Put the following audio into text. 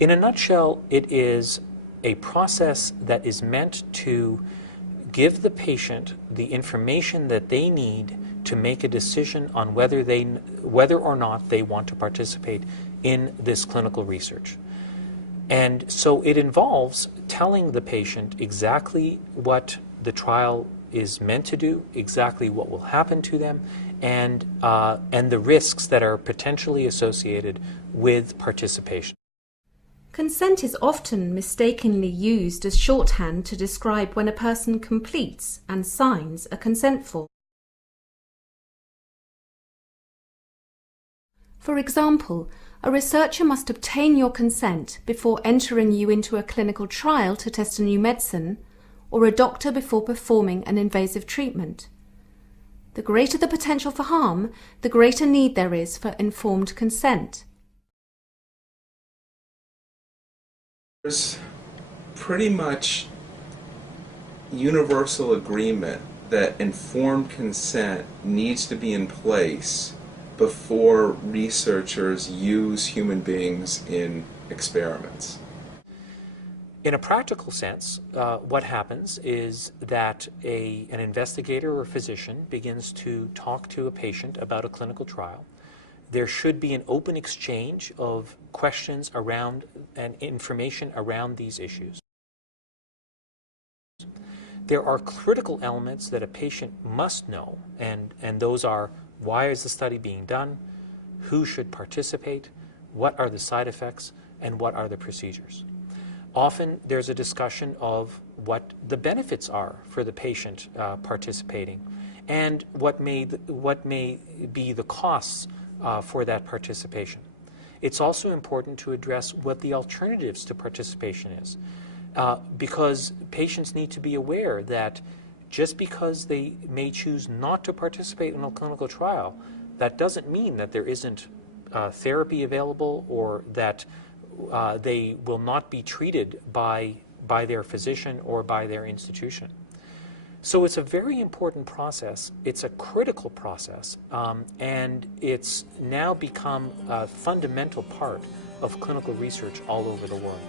In a nutshell, it is a process that is meant to give the patient the information that they need to make a decision on whether or not they want to participate in this clinical research. And so it involves telling the patient exactly what the trial is meant to do, exactly what will happen to them, and the risks that are potentially associated with participation. Consent is often mistakenly used as shorthand to describe when a person completes and signs a consent form. For example, a researcher must obtain your consent before entering you into a clinical trial to test a new medicine, or a doctor before performing an invasive treatment. The greater the potential for harm, the greater need there is for informed consent. There's pretty much universal agreement that informed consent needs to be in place before researchers use human beings in experiments. In a practical sense, what happens is that an investigator or physician begins to talk to a patient about a clinical trial. There should be an open exchange of questions around and information around these issues. There are critical elements that a patient must know, and those are: why is the study being done, who should participate, what are the side effects, and what are the procedures. Often there's a discussion of what the benefits are for the patient participating, and what may be the costs for that participation. It's also important to address what the alternatives to participation is, because patients need to be aware that just because they may choose not to participate in a clinical trial, that doesn't mean that there isn't therapy available, or that they will not be treated by their physician or by their institution. So it's a very important process. It's a critical process, and it's now become a fundamental part of clinical research all over the world.